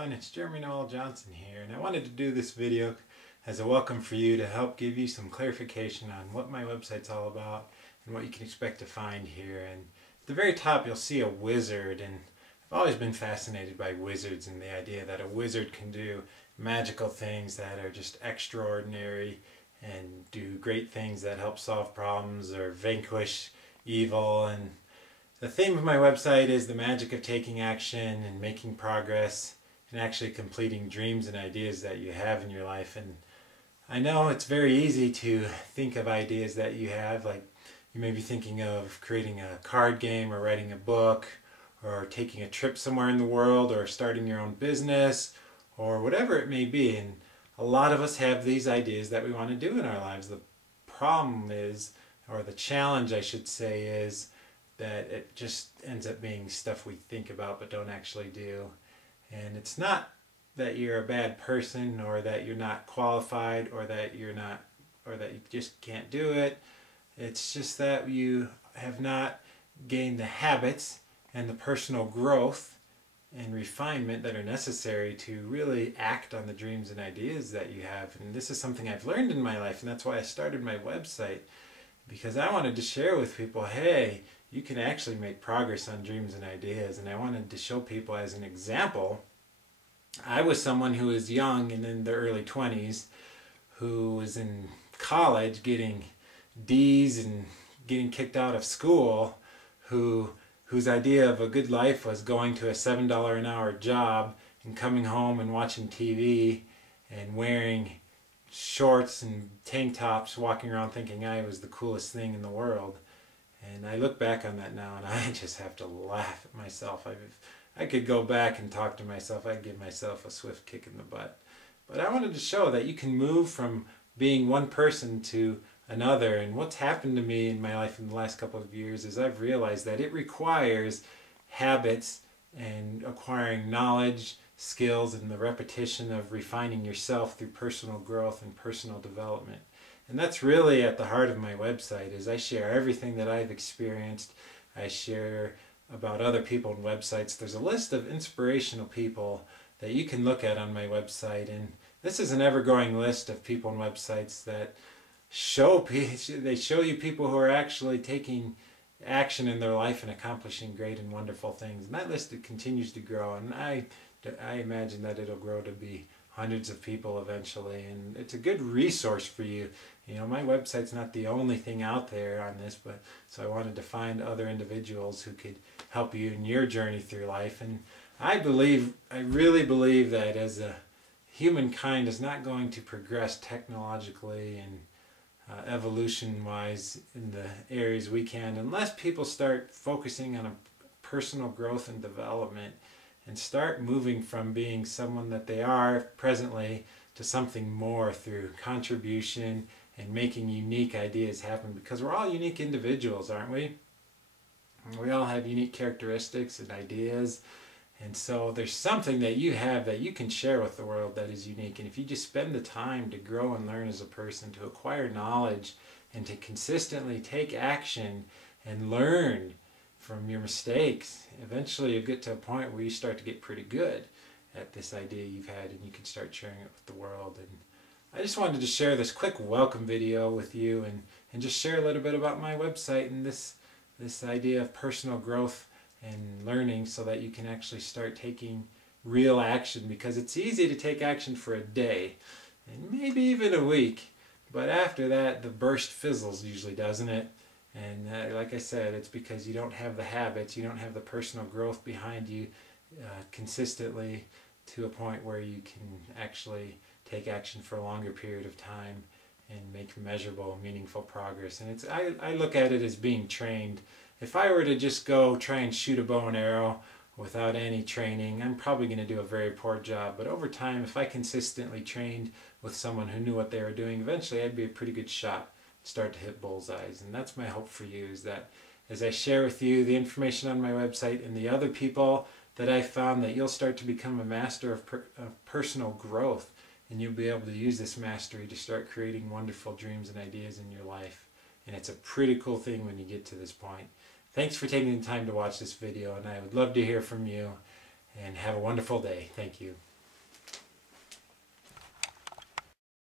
everyone, it's Jeremy Noel Johnson here, and I wanted to do this video as a welcome for you to help give you some clarification on what my website's all about and what you can expect to find here. And at the very top you'll see a wizard, and I've always been fascinated by wizards and the idea that a wizard can do magical things that are just extraordinary and do great things that help solve problems or vanquish evil. And the theme of my website is the magic of taking action and making progress and actually completing dreams and ideas that you have in your life. And I know it's very easy to think of ideas that you have, like you may be thinking of creating a card game or writing a book or taking a trip somewhere in the world or starting your own business or whatever it may be. And a lot of us have these ideas that we want to do in our lives. The problem is, or the challenge I should say, is that it just ends up being stuff we think about but don't actually do. And it's not that you're a bad person or that you're not qualified or that you just can't do it. It's just that you have not gained the habits and the personal growth and refinement that are necessary to really act on the dreams and ideas that you have. And this is something I've learned in my life, and that's why I started my website, because I wanted to share with people, hey, you can actually make progress on dreams and ideas. And I wanted to show people as an example. I was someone who was young and in the early 20s, who was in college getting D's and getting kicked out of school, whose idea of a good life was going to a $7 an hour job and coming home and watching TV and wearing shorts and tank tops, walking around thinking I was the coolest thing in the world. And I look back on that now and I just have to laugh at myself. I could go back and talk to myself. I'd give myself a swift kick in the butt. But I wanted to show that you can move from being one person to another. And what's happened to me in my life in the last couple of years is I've realized that it requires habits and acquiring knowledge, skills, and the repetition of refining yourself through personal growth and personal development. And that's really at the heart of my website. Is I share everything that I've experienced. I share about other people and websites. There's a list of inspirational people that you can look at on my website, and this is an ever-growing list of people and websites that show you people who are actually taking action in their life and accomplishing great and wonderful things. And that list continues to grow, and I imagine that it'll grow to be hundreds of people eventually, and it's a good resource for you. You know, my website's not the only thing out there on this, but so I wanted to find other individuals who could help you in your journey through life. And I really believe that as a humankind is not going to progress technologically and evolution-wise in the areas we can unless people start focusing on a personal growth and development and start moving from being someone that they are presently to something more through contribution and making unique ideas happen, because we're all unique individuals, aren't we? We all have unique characteristics and ideas, and so there's something that you have that you can share with the world that is unique. And if you just spend the time to grow and learn as a person, to acquire knowledge and to consistently take action and learn from your mistakes, eventually you'll get to a point where you start to get pretty good at this idea you've had, and you can start sharing it with the world. And I just wanted to share this quick welcome video with you and just share a little bit about my website and this idea of personal growth and learning, so that you can actually start taking real action, because it's easy to take action for a day and maybe even a week, but after that the burst fizzles usually, doesn't it? And like I said, it's because you don't have the habits, you don't have the personal growth behind you consistently to a point where you can actually take action for a longer period of time and make measurable, meaningful progress. And I look at it as being trained. If I were to just go try and shoot a bow and arrow without any training, I'm probably going to do a very poor job. But over time, if I consistently trained with someone who knew what they were doing, eventually I'd be a pretty good shot, start to hit bullseyes. And that's my hope for you, is that as I share with you the information on my website and the other people that I found, that you'll start to become a master of personal growth, and you'll be able to use this mastery to start creating wonderful dreams and ideas in your life. And it's a pretty cool thing when you get to this point. Thanks for taking the time to watch this video, and I would love to hear from you, and have a wonderful day. Thank you.